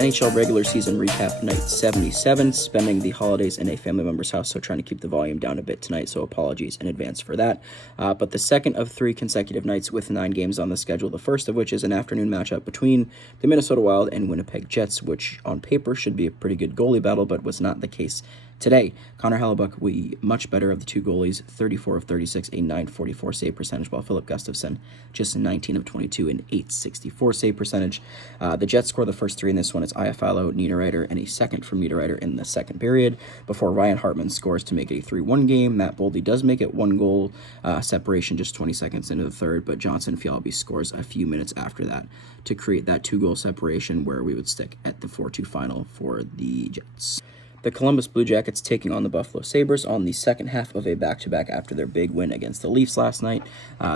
NHL regular season recap night 77, spending the holidays in a family member's house, so trying to keep the volume down a bit tonight, so apologies in advance for that. But the second of 3 consecutive nights with 9 games on the schedule, the first of which is an afternoon matchup between the Minnesota Wild and Winnipeg Jets, which on paper should be a pretty good goalie battle, but was not the case today. Connor Hellebuyck, we much better of the two goalies, 34 of 36, a .944 save percentage, while Philip Gustafsson just 19 of 22, an .864 save percentage. The Jets score the first 3 in this one. It's Iafallo, Niederreiter, and a second from Niederreiter in the second period before Ryan Hartman scores to make it a 3-1 game. Matt Boldy does make it 1 goal separation just 20 seconds into the third, but Johnson Fjallby scores a few minutes after that to create that 2-goal separation where we would stick at the 4-2 final for the Jets. The Columbus Blue Jackets taking on the Buffalo Sabres on the second half of a back-to-back after their big win against the Leafs last night.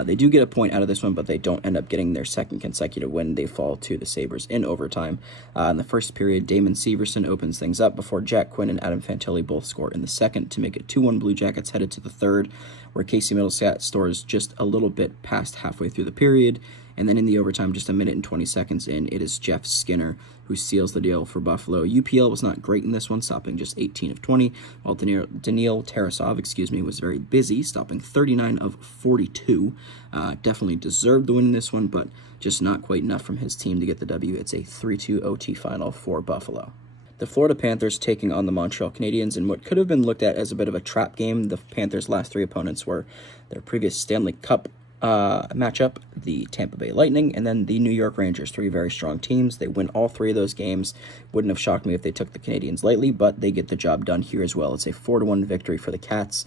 They do get a point out of this one, but they don't end up getting their second consecutive win. They fall to the Sabres in overtime. In the first period, Damon Severson opens things up before Jack Quinn and Adam Fantilli both score in the second to make it 2-1 Blue Jackets headed to the third, where Casey Middlestat scores just a little bit past halfway through the period. And then in the overtime, just a minute and 20 seconds in, it is Jeff Skinner who seals the deal for Buffalo. UPL was not great in this one, stopping just 18 of 20, while Daniil Tarasov, was very busy, stopping 39 of 42. Definitely deserved the win in this one, but just not quite enough from his team to get the W. It's a 3-2 OT final for Buffalo. The Florida Panthers taking on the Montreal Canadiens in what could have been looked at as a bit of a trap game. The Panthers' last 3 opponents were their previous Stanley Cup matchup, the Tampa Bay Lightning, and then the New York Rangers. 3 very strong teams. They win all 3 of those games. Wouldn't have shocked me if they took the Canadiens lightly, but they get the job done here as well. It's a 4-1 victory for the Cats.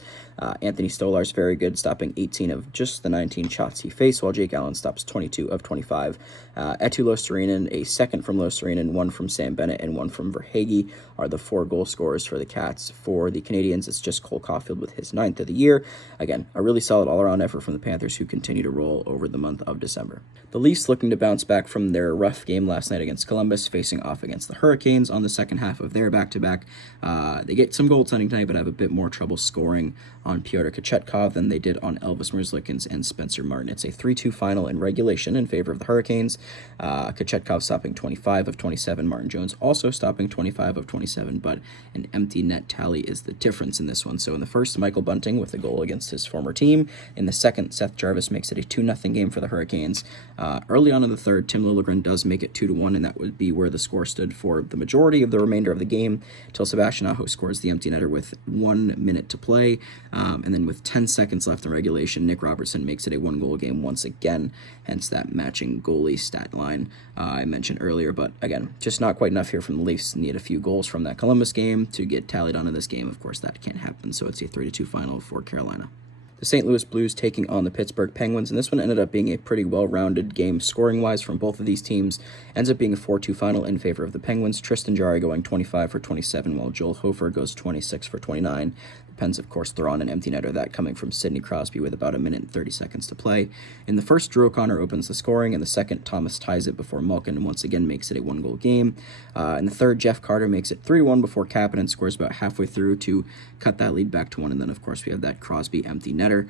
Anthony Stolar's very good, stopping 18 of just the 19 shots he faced, while Jake Allen stops 22 of 25. Eetu Luostarinen, a second from Luostarinen, 1 from Sam Bennett, and 1 from Verhaeghe are the 4 goal scorers for the Cats. For the Canadiens, it's just Cole Caulfield with his 9th of the year. Again, a really solid all-around effort from the Panthers, who continue to roll over the month of December. The Leafs looking to bounce back from their rough game last night against Columbus, facing off against the Hurricanes on the second half of their back-to-back. They get some goaltending tonight, but have a bit more trouble scoring on Pyotr Kochetkov than they did on Elvis Merzlikins and Spencer Martin. It's a 3-2 final in regulation in favor of the Hurricanes. Kochetkov stopping 25 of 27. Martin Jones also stopping 25 of 27, but an empty net tally is the difference in this one. So in the first, Michael Bunting with a goal against his former team. In the second, Seth Jarvis makes it a 2-0 game for the Hurricanes. Early on in the third, Tim Liljegren does make it 2-1, and that would be where the score stood for the majority of the remainder of the game, till Sebastian Aho scores the empty netter with 1 minute to play. And then with 10 seconds left in regulation, Nick Robertson makes it a 1-goal game once again, hence that matching goalie stat line I mentioned earlier. But again, just not quite enough here from the Leafs. Need a few goals from that Columbus game to get tallied onto this game. Of course, that can't happen, so it's a 3-2 final for Carolina. The St. Louis Blues taking on the Pittsburgh Penguins, and this one ended up being a pretty well-rounded game scoring-wise from both of these teams. Ends up being a 4-2 final in favor of the Penguins. Tristan Jarry going 25 for 27, while Joel Hofer goes 26 for 29. The Pens, of course, throw on an empty netter, that coming from Sidney Crosby with about 1 minute and 30 seconds to play. In the first, Drew O'Connor opens the scoring. In the second, Thomas ties it before Malkin once again makes it a 1-goal game. In the third, Jeff Carter makes it 3-1 before Kapanen scores about halfway through to cut that lead back to 1. And then, of course, we have that Crosby empty netter.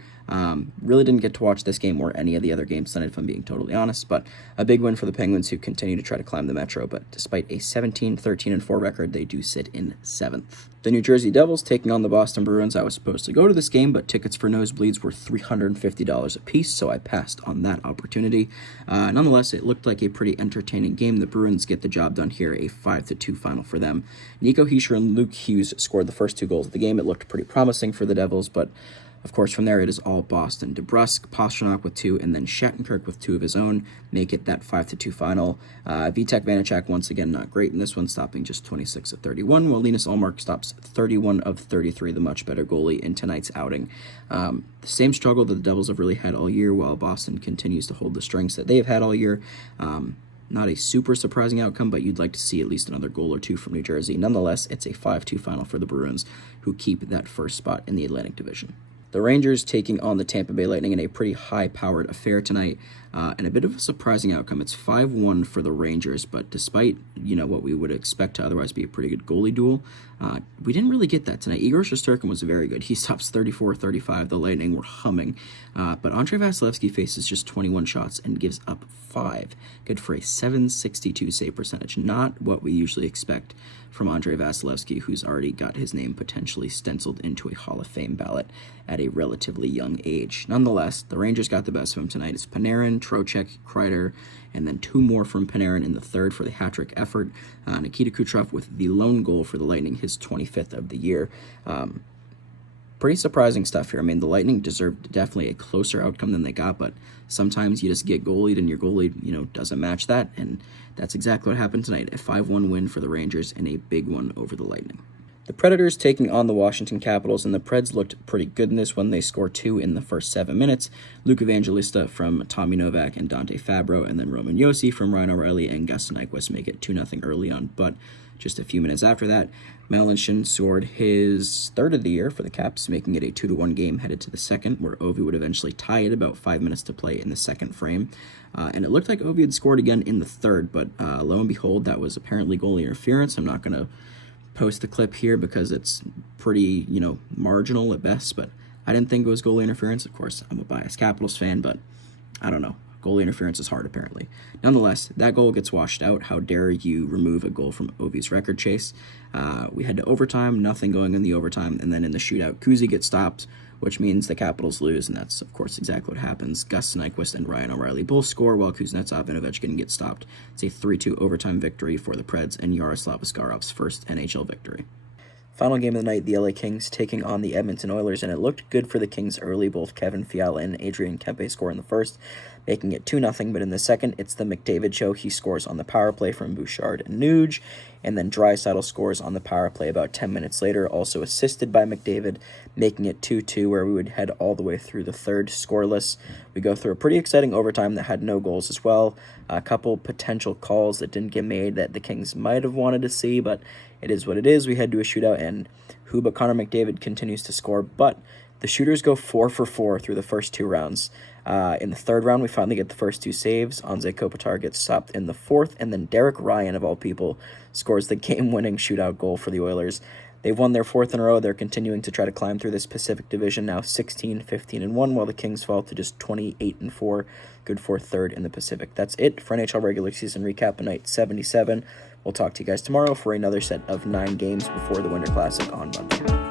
Really didn't get to watch this game or any of the other games tonight, if I'm being totally honest, but a big win for the Penguins, who continue to try to climb the Metro, but despite a 17-13-4 record, they do sit in 7th. The New Jersey Devils taking on the Boston Bruins. I was supposed to go to this game, but tickets for nosebleeds were $350 a piece, so I passed on that opportunity. Nonetheless, it looked like a pretty entertaining game. The Bruins get the job done here, a 5-2 final for them. Nico Hischier and Luke Hughes scored the first 2 goals of the game. It looked pretty promising for the Devils, but of course, from there, it is all Boston. DeBrusk, Pastrnak with 2, and then Shattenkirk with 2 of his own make it that 5-2 final. Vitek Vanacek, once again, not great in this one, stopping just 26 of 31, while Linus Ullmark stops 31 of 33, the much better goalie in tonight's outing. The same struggle that the Devils have really had all year, while Boston continues to hold the strengths that they've had all year. Not a super surprising outcome, but you'd like to see at least another goal or 2 from New Jersey. Nonetheless, it's a 5-2 final for the Bruins, who keep that first spot in the Atlantic Division. The Rangers taking on the Tampa Bay Lightning in a pretty high-powered affair tonight. and a bit of a surprising outcome. It's 5-1 for the Rangers, but despite, what we would expect to otherwise be a pretty good goalie duel, we didn't really get that tonight. Igor Shesterkin was very good. He stops 34-35. The Lightning were humming, but Andrei Vasilevsky faces just 21 shots and gives up 5. Good for a .762 save percentage. Not what we usually expect from Andrei Vasilevsky, who's already got his name potentially stenciled into a Hall of Fame ballot at a relatively young age. Nonetheless, the Rangers got the best of him tonight. It's Panarin, Trocheck, Kreider, and then 2 more from Panarin in the third for the hat-trick effort. Nikita Kucherov with the lone goal for the Lightning, his 25th of the year. Pretty surprising stuff here. I mean, the Lightning deserved definitely a closer outcome than they got, but sometimes you just get goalied and your goalie, doesn't match that, and that's exactly what happened tonight. A 5-1 win for the Rangers and a big one over the Lightning. The Predators taking on the Washington Capitals, and the Preds looked pretty good in this one. They scored 2 in the first 7 minutes. Luke Evangelista from Tommy Novak and Dante Fabro, and then Roman Josi from Ryan O'Reilly and Gus Nyquist make it 2-0 early on, but just a few minutes after that, Melanchon scored his 3rd of the year for the Caps, making it a 2-1 game headed to the second, where Ovi would eventually tie it about 5 minutes to play in the second frame. And it looked like Ovi had scored again in the third, but lo and behold, that was apparently goalie interference. I'm not going to post the clip here because it's pretty, marginal at best, but I didn't think it was goalie interference. Of course, I'm a biased Capitals fan, but I don't know. Goalie interference is hard, apparently. Nonetheless, that goal gets washed out. How dare you remove a goal from Ovi's record chase? We head to overtime, nothing going in the overtime, and then in the shootout, Kuzi gets stopped, which means the Capitals lose, and that's, of course, exactly what happens. Gus Nyquist and Ryan O'Reilly both score, while Kuznetsov and Ovechkin get stopped. It's a 3-2 overtime victory for the Preds and Yaroslav Askarov's first NHL victory. Final game of the night, the LA Kings taking on the Edmonton Oilers, and it looked good for the Kings early. Both Kevin Fiala and Adrian Kempe score in the first, making it 2-0, but in the second, it's the McDavid show. He scores on the power play from Bouchard and Nuge, and then Draisaitl scores on the power play about 10 minutes later, also assisted by McDavid, making it 2-2, where we would head all the way through the third scoreless. We go through a pretty exciting overtime that had no goals as well. A couple potential calls that didn't get made that the Kings might have wanted to see, but it is what it is. We head to a shootout, and who but Connor McDavid continues to score, but the shooters go 4 for 4 through the first 2 rounds. In the third round, we finally get the first 2 saves. Anze Kopitar gets stopped in the fourth, and then Derek Ryan, of all people, scores the game-winning shootout goal for the Oilers. They've won their 4th in a row. They're continuing to try to climb through this Pacific Division, now 16-15-1, while the Kings fall to just 28-4, good for 3rd in the Pacific. That's it for NHL regular season recap of night 77. We'll talk to you guys tomorrow for another set of 9 games before the Winter Classic on Monday.